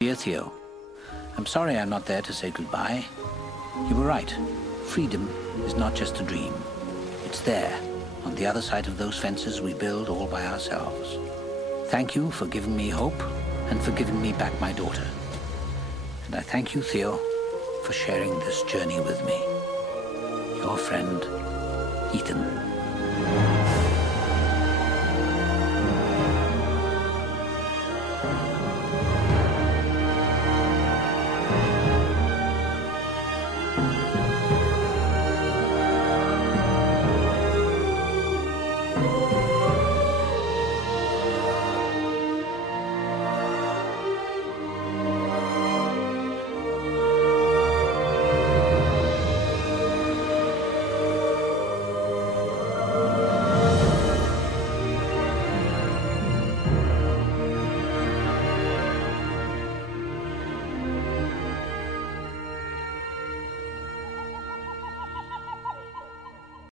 Dear Theo, I'm sorry I'm not there to say goodbye. You were right. Freedom is not just a dream. It's there, on the other side of those fences we build all by ourselves. Thank you for giving me hope and for giving me back my daughter. And I thank you, Theo, for sharing this journey with me. Your friend, Ethan.